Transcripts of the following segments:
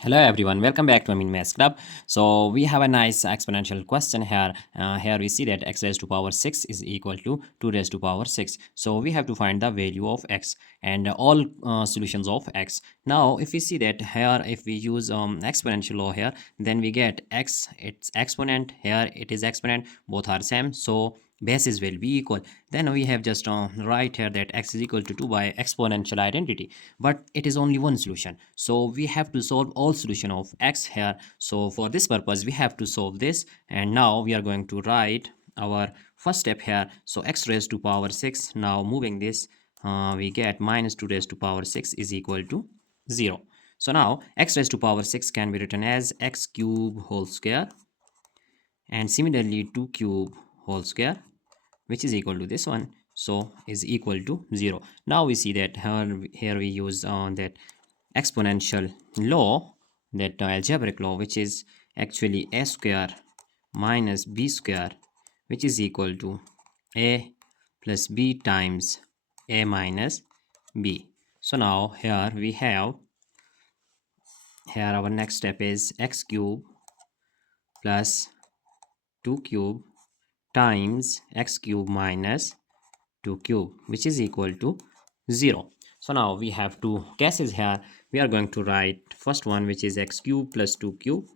Hello everyone, welcome back to Maths Club. So we have a nice exponential question here. Here we see that x raised to power 6 is equal to 2 raised to power 6. So we have to find the value of x and all solutions of x. Now if we see that here, if we use exponential law here, then we get x, it's exponent, here it is exponent, both are same. So bases will be equal. Then we have just write here that x is equal to 2 by exponential identity, but it is only one solution, so we have to solve all solution of x here. So for this purpose we have to solve this, and now we are going to write our first step here. So x raised to power 6, now moving this, we get minus 2 raised to power 6 is equal to 0. So now x raised to power 6 can be written as x cube whole square, and similarly 2 cube whole square, which is equal to this one, so is equal to 0. Now we see that here we use that exponential law, that algebraic law, which is actually a square minus b square, which is equal to a plus b times a minus b. So now here we have, here our next step is x cube plus 2 cube times x cube minus 2 cube, which is equal to 0. So now we have two cases here. We are going to write first one, which is x cube plus 2 cube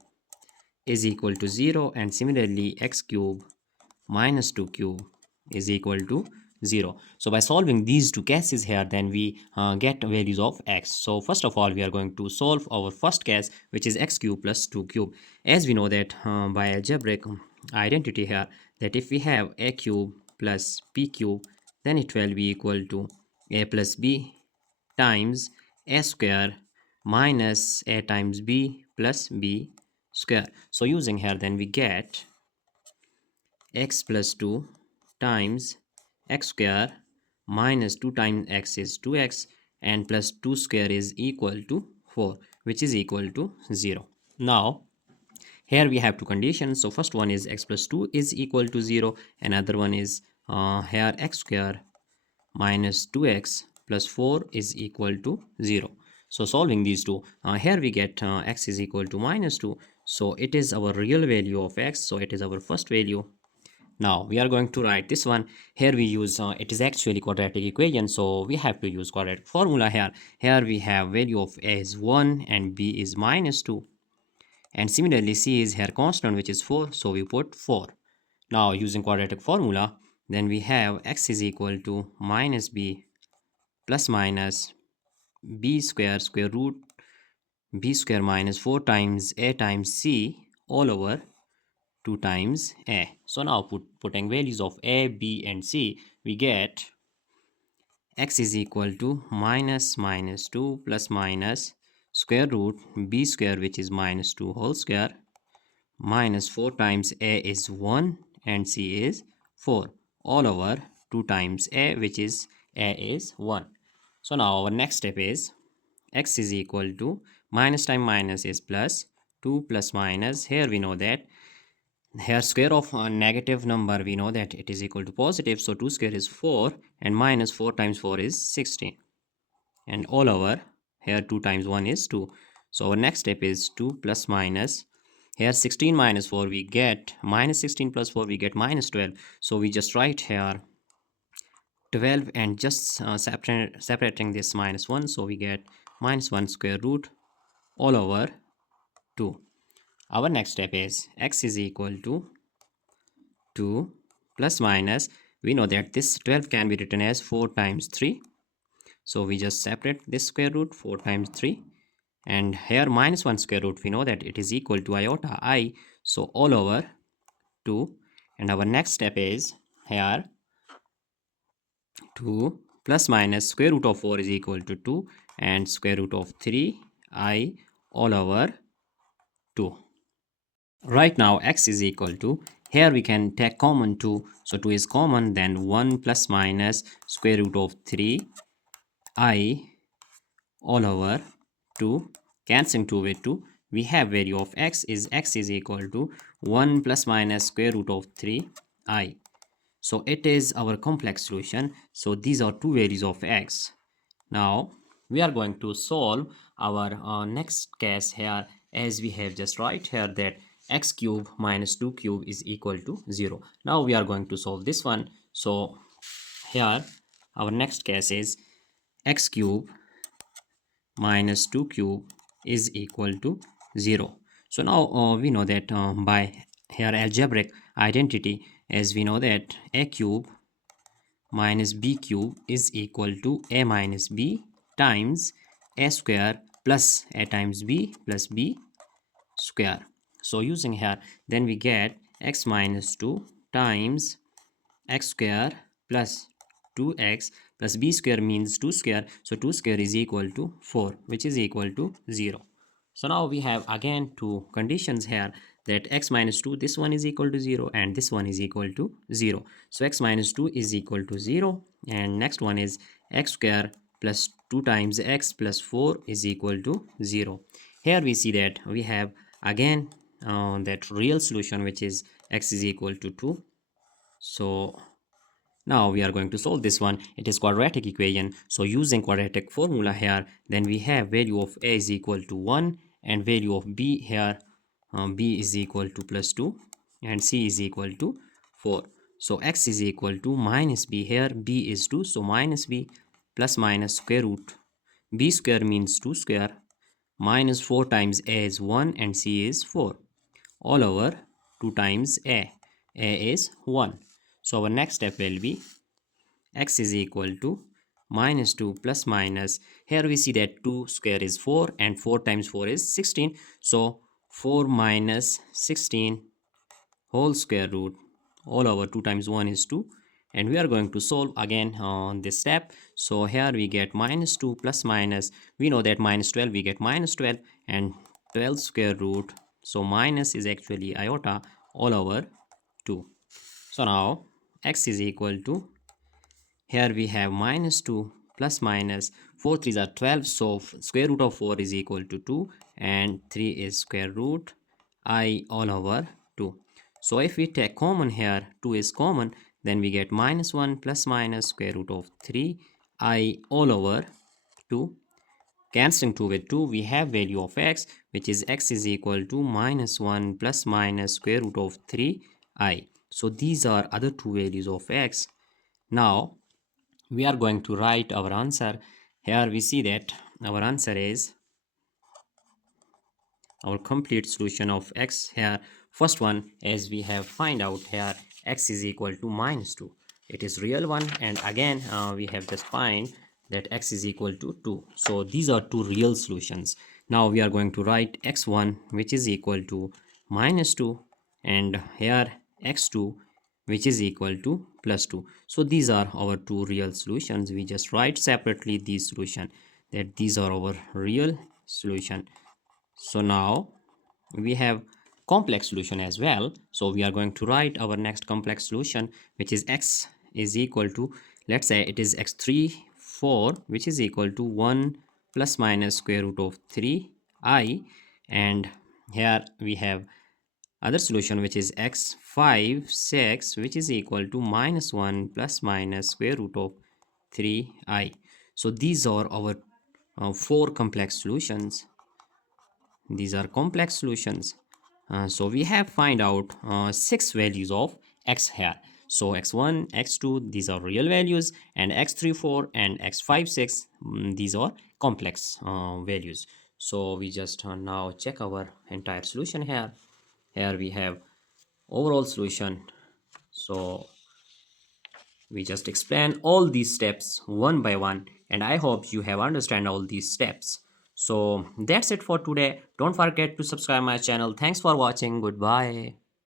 is equal to 0, and similarly x cube minus 2 cube is equal to 0. So by solving these two cases here, then we get values of x. So first of all, we are going to solve our first case, which is x cube plus 2 cube. As we know that by algebraic identity here, that if we have a cube plus b cube, then it will be equal to a plus b times a square minus a times b plus b square. So using here, then we get x plus 2 times x square minus 2 times x is 2x, and plus 2 square is equal to 4, which is equal to 0. Now here we have two conditions. So first one is x plus 2 is equal to 0, another one is here x square minus 2x plus 4 is equal to 0. So solving these two, here we get x is equal to minus 2, so it is our real value of x, so it is our first value. Now we are going to write this one. Here we use it is actually quadratic equation, so we have to use quadratic formula here. Here we have value of a is 1 and b is minus 2, and similarly c is here constant, which is 4, so we put 4. Now using quadratic formula, then we have x is equal to minus b plus minus b square square root b square minus 4 times a times c all over 2 times a. So now putting values of a, b and c, we get x is equal to minus minus 2 plus minus square root b square, which is minus 2 whole square, minus 4 times a is 1 and c is 4, all over 2 times a, which is a is 1. So now our next step is x is equal to minus times minus is plus, 2 plus minus, here we know that here square of a negative number, we know that it is equal to positive, so 2 square is 4, and minus 4 times 4 is 16, and all over here 2 times 1 is 2. So our next step is 2 plus minus, here 16 minus 4 we get minus 16 plus 4 we get minus 12, so we just write here 12 and just separating this minus 1, so we get minus 1 square root all over 2. Our next step is x is equal to 2 plus minus, we know that this 12 can be written as 4 times 3, so we just separate this square root 4 times 3, and here minus 1 square root, we know that it is equal to iota I, so all over 2. And our next step is here 2 plus minus square root of 4 is equal to 2, and square root of 3 I all over 2. Right now x is equal to, here we can take common 2, so 2 is common, then 1 plus minus square root of 3 I all over 2, cancelling 2 with 2, we have value of x is equal to 1 plus minus square root of 3 I. So it is our complex solution. So these are two values of x. Now we are going to solve our next case here, as we have just right here that x cube minus 2 cube is equal to 0. Now we are going to solve this one. So here our next case is x cube minus 2 cube is equal to 0. So now we know that by here algebraic identity, as we know that a cube minus b cube is equal to a minus b times a square plus a times b plus b square. So using here, then we get x minus 2 times x square plus 2x plus b square means 2 square. So 2 square is equal to 4, which is equal to 0. So now we have again two conditions here, that x minus 2, this one is equal to 0 and this one is equal to 0. So x minus 2 is equal to 0, and next one is x square plus 2 times x plus 4 is equal to 0. Here we see that we have again that real solution, which is x is equal to 2. So now we are going to solve this one. It is quadratic equation. So using quadratic formula here, then we have value of a is equal to 1 and value of b here, b is equal to plus 2 and c is equal to 4. So x is equal to minus b, here b is 2, so minus b plus minus square root b square means 2 square minus 4 times a is 1 and c is 4 all over 2 times a is 1. So our next step will be x is equal to minus 2 plus minus, here we see that 2 square is 4 and 4 times 4 is 16. So 4 minus 16 whole square root all over 2 times 1 is 2. And we are going to solve again on this step. So here we get minus 2 plus minus, we know that minus 12 we get minus 12 and 12 square root, so minus is actually iota all over 2. So now x is equal to, here we have minus 2 plus minus 4 3s are 12, so square root of 4 is equal to 2 and 3 is square root I all over 2. So if we take common here, 2 is common, then we get minus 1 plus minus square root of 3 I all over 2. Cancelling 2 with 2, we have value of x, which is x is equal to minus 1 plus minus square root of 3i. So these are other two values of x. Now we are going to write our answer. Here we see that our answer is our complete solution of x. Here first one, as we have find out here, x is equal to minus 2. It is real one, and again we have just find that x is equal to 2. So these are two real solutions. Now we are going to write x1, which is equal to minus 2, and here x2, which is equal to plus 2. So these are our two real solutions. We just write separately these solution, that these are our real solution. So now we have complex solution as well. So we are going to write our next complex solution, which is x is equal to, let's say it is x3 4, which is equal to 1 plus minus square root of 3i, and here we have other solution, which is x5 6, which is equal to minus 1 plus minus square root of 3i. So these are our four complex solutions. These are complex solutions. So we have find out 6 values of x here. So x1 x2, these are real values, and x3 4 and x5 6, these are complex values. So we just now check our entire solution here. Here we have overall solution. So we just explain all these steps one by one, and I hope you have understand all these steps. So that's it for today. Don't forget to subscribe my channel. Thanks for watching. Goodbye.